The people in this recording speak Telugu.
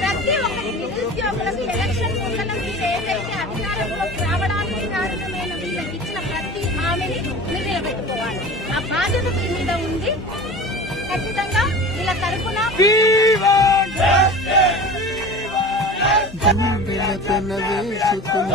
ప్రతి ఒక్క నిరుద్యోగులకు ఎలక్షన్ ముందర మీరు ఏదైతే అధికారంలోకి రావడానికి కారణమైన వీళ్ళకి ఇచ్చిన ప్రతి హామీని మీరు నిలబెట్టుకోవాలి. ఆ బాధ్యత మీ మీద ఉంది. ఖచ్చితంగా వీళ్ళ తరఫున వేసుకున్న